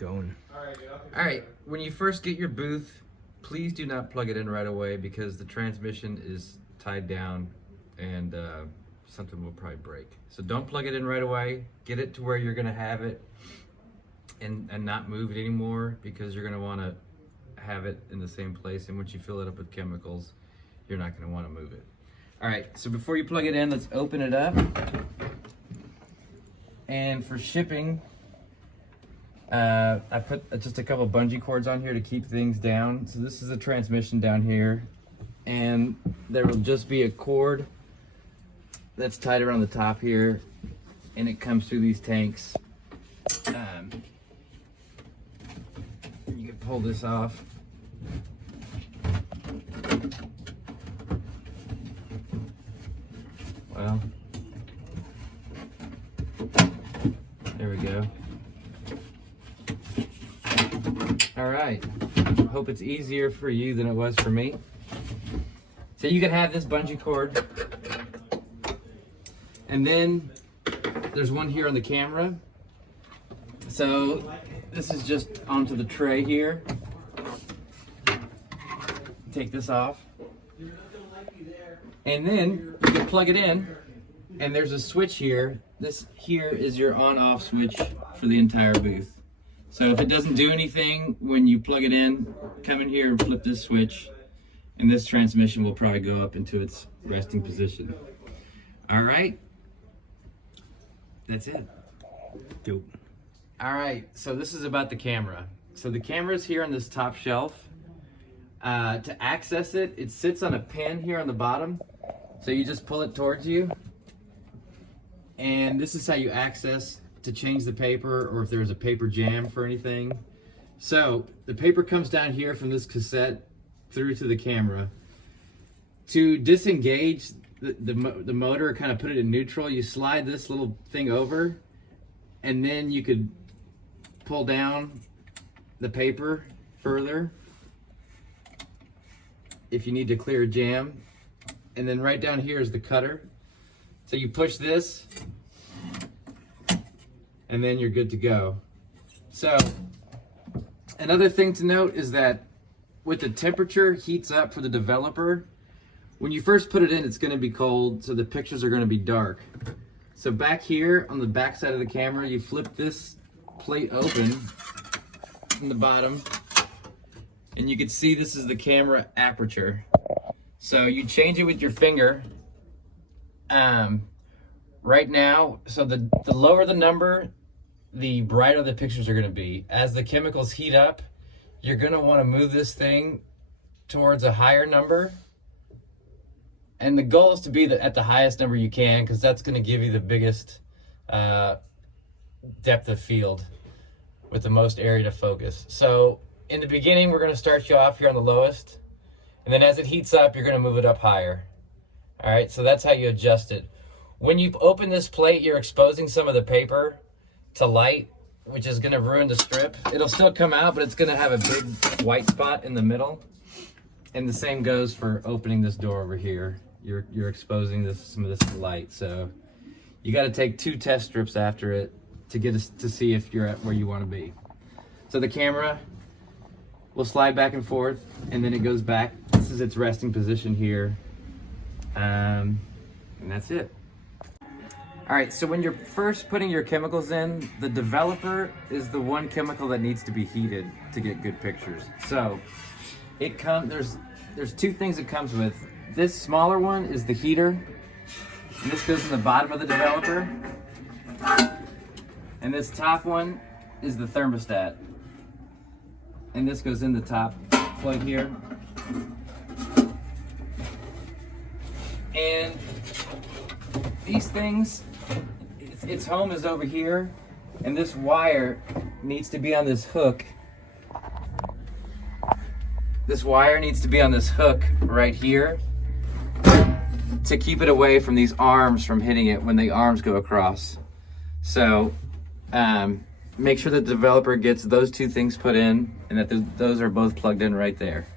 going. All right, when you first get your booth, please do not plug it in right away because the transmission is tied down and something will probably break. So don't plug it in right away. Get it to where you're gonna have it and not move it anymore, because you're gonna wanna have it in the same place, and once you fill it up with chemicals, you're not gonna wanna move it. All right, so before you plug it in, let's open it up. And for shipping, I put just a couple bungee cords on here to keep things down. So this is the transmission down here, and there will just be a cord that's tied around the top here, and it comes through these tanks. You can pull this off. Well, there we go. All right, hope it's easier for you than it was for me. So you can have this bungee cord, and then there's one here on the camera. So this is just onto the tray here. Take this off, and then you can plug it in, and there's a switch here. This here is your on-off switch for the entire booth. So if it doesn't do anything when you plug it in, come in here and flip this switch, and this transmission will probably go up into its resting position. All right, that's it. Dope. All right, so this is about the camera. So the camera is here on this top shelf. To access it, it sits on a pin here on the bottom. So you just pull it towards you. And this is how you access to change the paper, or if there's a paper jam for anything. So the paper comes down here from this cassette through to the camera. To disengage the motor, kind of put it in neutral, you slide this little thing over, and then you could pull down the paper further if you need to clear a jam. And then right down here is the cutter. So you push this, and then you're good to go. So another thing to note is that with the temperature heats up for the developer, when you first put it in, it's gonna be cold, so the pictures are gonna be dark. So back here on the back side of the camera, you flip this plate open from the bottom, and you can see this is the camera aperture. So you change it with your finger. Right now, so the lower the number, the brighter the pictures are gonna be. As the chemicals heat up, you're gonna wanna move this thing towards a higher number. And the goal is to be at the highest number you can, because that's gonna give you the biggest depth of field with the most area to focus. So in the beginning, we're gonna start you off here on the lowest. And then as it heats up, you're gonna move it up higher. All right, so that's how you adjust it. When you open this plate, you're exposing some of the paper to light, which is gonna ruin the strip. It'll still come out, but it's gonna have a big white spot in the middle. And the same goes for opening this door over here. You're exposing some of this to light. So you gotta take 2 test strips after it to see if you're at where you wanna be. So the camera will slide back and forth, and then it goes back. This is its resting position here. And that's it. All right, so when you're first putting your chemicals in, the developer is the one chemical that needs to be heated to get good pictures. So there's 2 things it comes with. This smaller one is the heater, and this goes in the bottom of the developer. And this top one is the thermostat, and this goes in the top plate here. And these things, its home is over here, and this wire needs to be on this hook. This wire needs to be on this hook right here to keep it away from these arms from hitting it when the arms go across. So make sure the developer gets those 2 things put in, and that those are both plugged in right there.